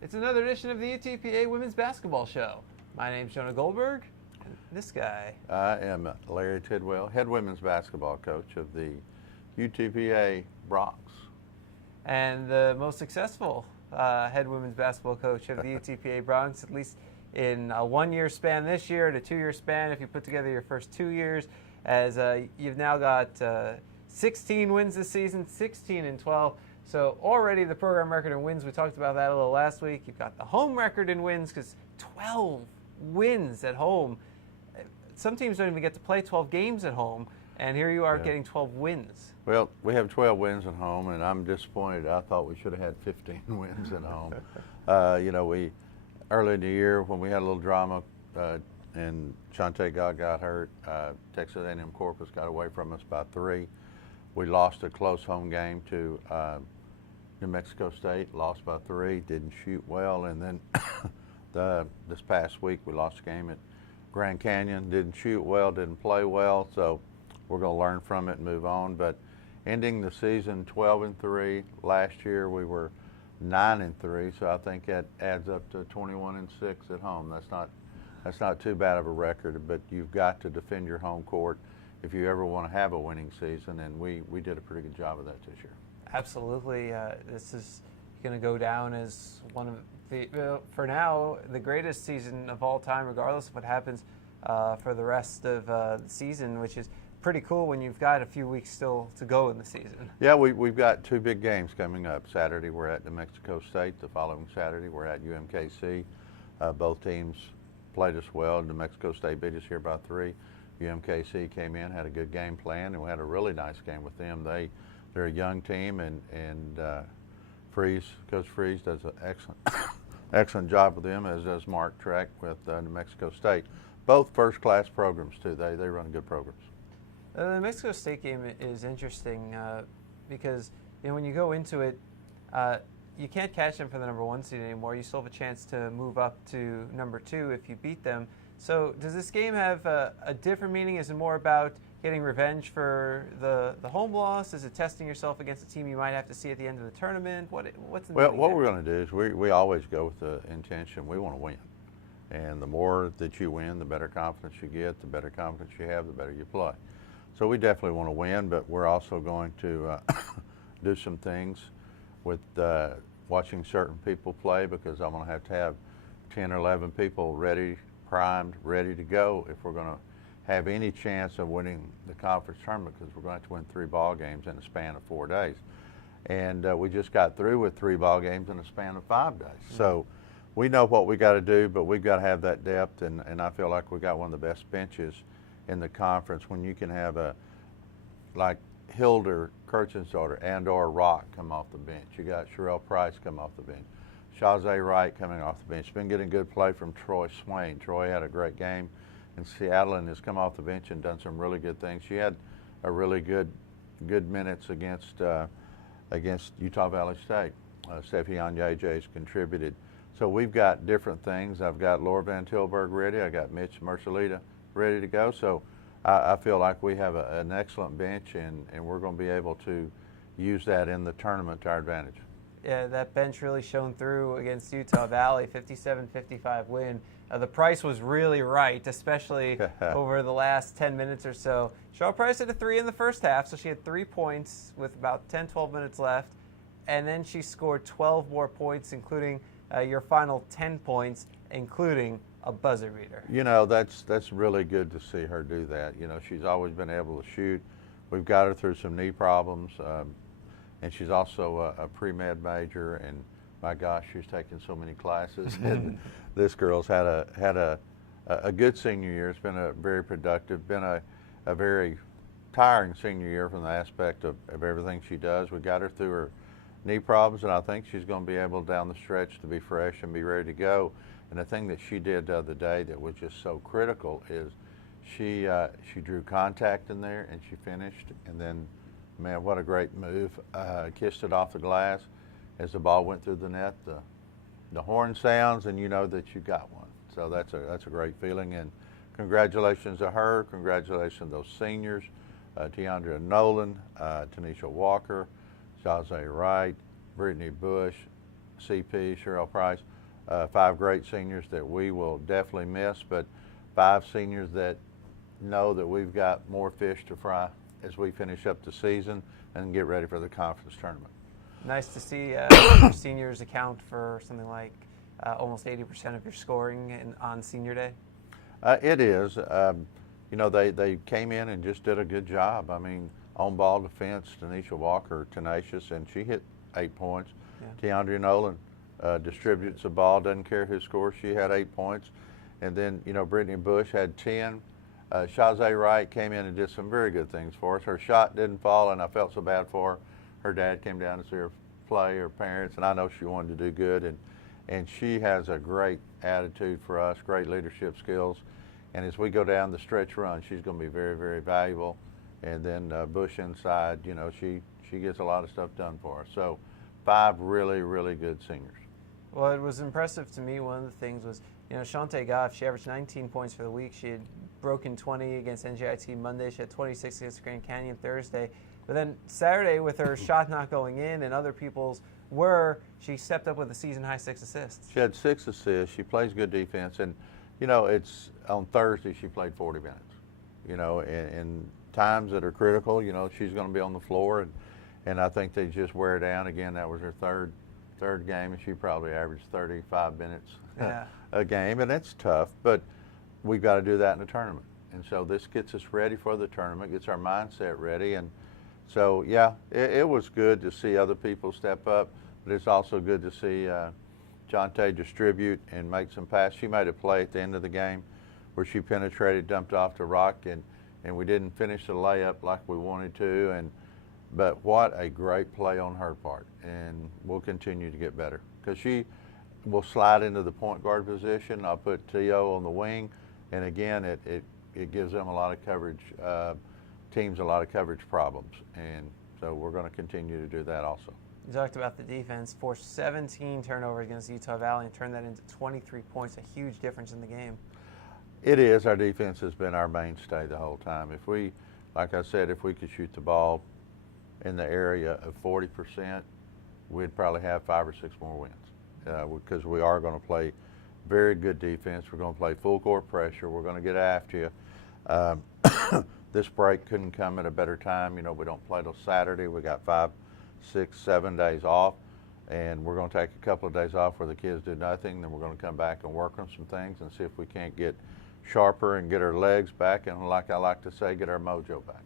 It's another edition of the UTPA Women's Basketball Show. My name's Jonah Goldberg, and this guy. I am Larry Tidwell, head women's basketball coach of the UTPA Bronx. And the most successful head women's basketball coach of the UTPA Bronx, at least in a 1-year span this year and a 2-year span if you put together your first 2 years, as you've now got 16 wins this season, 16-12. So already the program record in wins, we talked about that a little last week. You've got the home record in wins because 12 wins at home. Some teams don't even get to play 12 games at home, and here you are getting 12 wins. Well, we have 12 wins at home, and I'm disappointed. I thought we should have had 15 wins at home. We early in the year when we had a little drama and Shante got hurt, Texas A&M Corpus got away from us by 3. We lost a close home game to New Mexico State, lost by 3, didn't shoot well, and then this past week we lost a game at Grand Canyon, didn't shoot well, didn't play well, so we're going to learn from it and move on. But ending the season 12-3, last year we were 9-3, so I think that adds up to 21-6 at home. That's not too bad of a record, but you've got to defend your home court if you ever want to have a winning season, and we did a pretty good job of that this year. Absolutely. This is going to go down as one of the, for now, the greatest season of all time, regardless of what happens for the rest of the season, which is pretty cool when you've got a few weeks still to go in the season. Yeah, we've got 2 big games coming up. Saturday we're at New Mexico State. The following Saturday we're at UMKC. Both teams played us well. New Mexico State beat us here by 3. UMKC came in, had a good game plan, and we had a really nice game with them. They're a young team, and Coach Freeze does an excellent job with them, as does Mark Trek with New Mexico State. Both first-class programs too. They run good programs. The New Mexico State game is interesting because when you go into it, you can't catch them for the number 1 seed anymore. You still have a chance to move up to number 2 if you beat them. So does this game have a different meaning? Is it more about getting revenge for the home loss? Is it testing yourself against a team you might have to see at the end of the tournament? What's the Well, meaning what there? we're going to do is we always go with the intention we want to win. And the more that you win, the better confidence you get, the better confidence you have, the better you play. So we definitely want to win, but we're also going to do some things with watching certain people play, because I'm going to have 10 or 11 people ready, primed, ready to go if we're going to have any chance of winning the conference tournament, because we're going to have to win 3 ball games in a span of 4 days. And we just got through with 3 ball games in a span of 5 days. Mm-hmm. So we know what we got to do, but we've got to have that depth, and I feel like we got one of the best benches in the conference when you can have like Hilder Kirchensdorfer and/or Rock come off the bench. You got Sherelle Price come off the bench. Shazay Wright coming off the bench. Been getting good play from Troy Swain. Troy had a great game in Seattle and has come off the bench and done some really good things. She had a really good minutes against Utah Valley State. Steffi Anyej's contributed. So we've got different things. I've got Laura Van Tilburg ready. I got Mitch Mercelita ready to go. So I feel like we have an excellent bench, and we're going to be able to use that in the tournament to our advantage. Yeah, that bench really shone through against Utah Valley, 57-55 win. The price was really right, especially over the last 10 minutes or so. Sherelle Price had a 3 in the first half, so she had 3 points with about 10-12 minutes left, and then she scored 12 more points, including your final 10 points, including a buzzer beater. You know, that's really good to see her do that. You know, she's always been able to shoot. We've got her through some knee problems, and she's also a pre-med major, and my gosh, she's taken so many classes. And this girl's had a good senior year. It's been a very productive, been a very tiring senior year from the aspect of everything she does. We got her through her knee problems, and I think she's going to be able down the stretch to be fresh and be ready to go. And the thing that she did the other day that was just so critical is she drew contact in there and she finished, and then, man, what a great move. Kissed it off the glass as the ball went through the net. The horn sounds, and you know that you got one. So that's a great feeling, and congratulations to her. Congratulations to those seniors, Tiandra Nolan, Tanisha Walker, Shazay Wright, Brittany Bush, CP, Cheryl Price, 5 great seniors that we will definitely miss, but 5 seniors that know that we've got more fish to fry as we finish up the season and get ready for the conference tournament. Nice to see your seniors account for something like almost 80% of your scoring on senior day. It is. You know, they came in and just did a good job. I mean, on ball defense, Tanisha Walker, tenacious, and she hit 8 points. Yeah. Tiandria Nolan distributes the ball, doesn't care who scores. She had 8 points. And then, you know, Brittany Bush had 10. Shazay Wright came in and did some very good things for us. Her shot didn't fall, and I felt so bad for her. Her dad came down to see her play, her parents, and I know she wanted to do good. And she has a great attitude for us, great leadership skills. And as we go down the stretch run, she's going to be very, very valuable. And then Bush inside, you know, she gets a lot of stuff done for us. So 5 really, really good seniors. Well, it was impressive to me. One of the things was, you know, Shante Goff, she averaged 19 points for the week. She had broken 20 against NJIT Monday. She had 26 against Grand Canyon Thursday. But then Saturday, with her shot not going in and other people's she stepped up with a season-high 6 assists. She had 6 assists. She plays good defense. And, you know, it's on Thursday she played 40 minutes. You know, in times that are critical, you know, she's going to be on the floor. And I think they just wear her down. Again, that was her third game, and she probably averaged 35 minutes a game. And it's tough, but we've got to do that in the tournament. And so this gets us ready for the tournament, gets our mindset ready. And so, yeah, it was good to see other people step up, but it's also good to see Jonte distribute and make some passes. She made a play at the end of the game where she penetrated, dumped off the rock, and we didn't finish the layup like we wanted to. But what a great play on her part, and we'll continue to get better because she will slide into the point guard position. I'll put T.O. on the wing, and again, it gives them a lot of coverage, teams a lot of coverage problems, and so we're going to continue to do that also. You talked about the defense, forced 17 turnovers against Utah Valley and turned that into 23 points, a huge difference in the game. It is. Our defense has been our mainstay the whole time. If we, like I said, if we could shoot the ball in the area of 40%, we'd probably have 5 or 6 more wins because we are going to play very good defense. We're going to play full court pressure. We're going to get after you. This break couldn't come at a better time. You know, we don't play till Saturday. We got 5, 6, 7 days off, and we're going to take a couple of days off where the kids do nothing. Then we're going to come back and work on some things and see if we can't get sharper and get our legs back, and like I like to say, get our mojo back.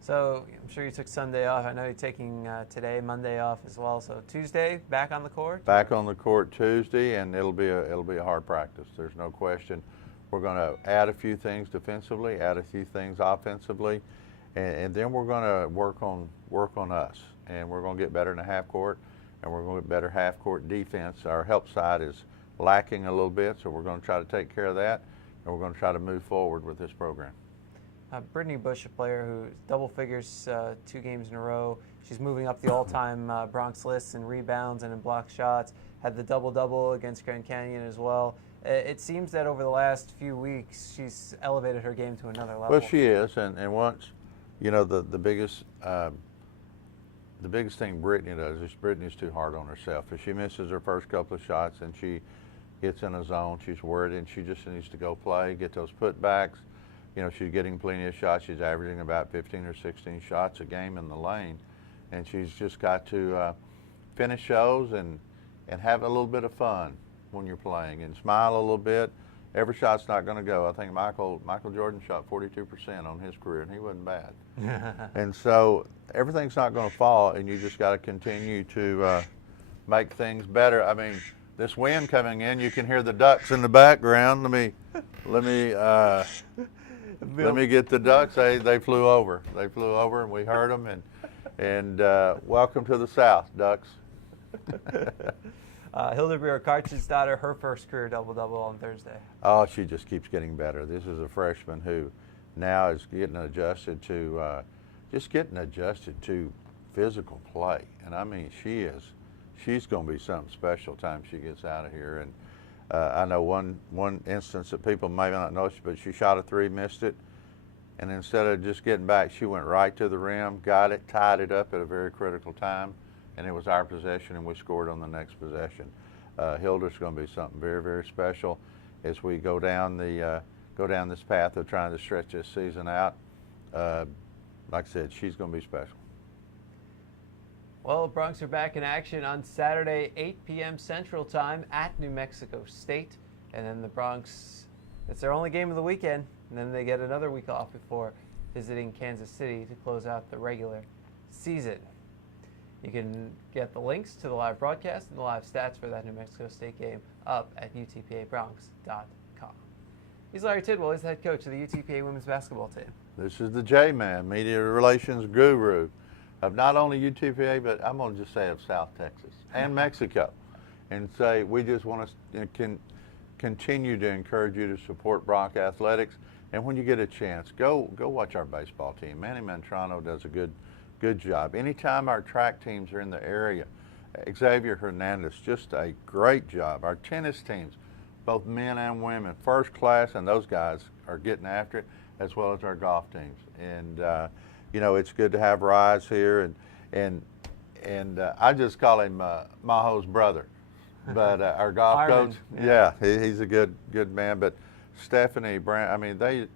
So I'm sure you took Sunday off. I know you're taking today, Monday off as well. So Tuesday, back on the court? Back on the court Tuesday, and it'll be a hard practice. There's no question. We're going to add a few things defensively, add a few things offensively, and then we're going to work on us. And we're going to get better in the half court, and we're going to get better half court defense. Our help side is lacking a little bit, so we're going to try to take care of that, and we're going to try to move forward with this program. Brittany Bush, a player who double figures 2 games in a row. She's moving up the all-time Bronx lists in rebounds and in block shots. Had the double-double against Grand Canyon as well. It seems that over the last few weeks, she's elevated her game to another level. Well, she is, and once, you know, the biggest thing Brittany does is Brittany's too hard on herself. If she misses her first couple of shots and she gets in a zone, she's worried, and she just needs to go play, get those putbacks. You know, she's getting plenty of shots. She's averaging about 15 or 16 shots a game in the lane, and she's just got to finish those and have a little bit of fun when you're playing and smile a little bit. Every shot's not going to go. I think Michael Jordan shot 42% on his career, and he wasn't bad. And so everything's not going to fall, and you just got to continue to make things better. I mean, this wind coming in, you can hear the ducks in the background. Let me get the ducks. They flew over. They flew over, and we heard them. And welcome to the South, ducks. Hildebrand Karch's daughter, her first career double-double on Thursday. Oh, she just keeps getting better. This is a freshman who now is getting adjusted to physical play. And I mean, she's going to be something special time she gets out of here. And I know one instance that people may not know, but she shot a 3, missed it, and instead of just getting back, she went right to the rim, got it, tied it up at a very critical time, and it was our possession, and we scored on the next possession. Hilder's going to be something very, very special as we go down this path of trying to stretch this season out. Like I said, she's going to be special. Well, the Broncs are back in action on Saturday, 8 p.m. Central Time at New Mexico State. And then the Broncs, it's their only game of the weekend, and then they get another week off before visiting Kansas City to close out the regular season. You can get the links to the live broadcast and the live stats for that New Mexico State game up at UTPABroncs.com. He's Larry Tidwell. He's the head coach of the UTPA women's basketball team. This is the J-Man, media relations guru of not only UTPA, but I'm going to just say of South Texas and Mexico, and say we just want to continue to encourage you to support Bronc athletics. And when you get a chance, go watch our baseball team. Manny Mantrana does a good job. Anytime our track teams are in the area, Xavier Hernandez, just a great job. Our tennis teams, both men and women, first class, and those guys are getting after it, as well as our golf teams. And you know, it's good to have Rise here, and I just call him Maho's brother, but our golf coach, yeah, he's a good man. But Stephanie Brown, I mean,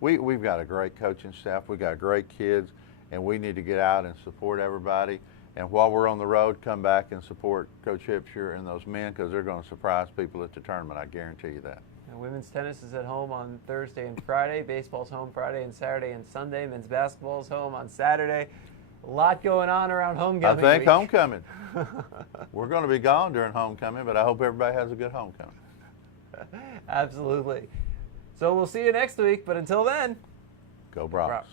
we've got a great coaching staff. We got great kids, and we need to get out and support everybody. And while we're on the road, come back and support Coach Hipsher and those men, because they're going to surprise people at the tournament. I guarantee you that. And women's tennis is at home on Thursday and Friday. Baseball's home Friday and Saturday and Sunday. Men's basketball's home on Saturday. A lot going on around homecoming I think week. homecoming. We're going to be gone during homecoming, but I hope everybody has a good homecoming. Absolutely. So we'll see you next week, but until then, go Broncs.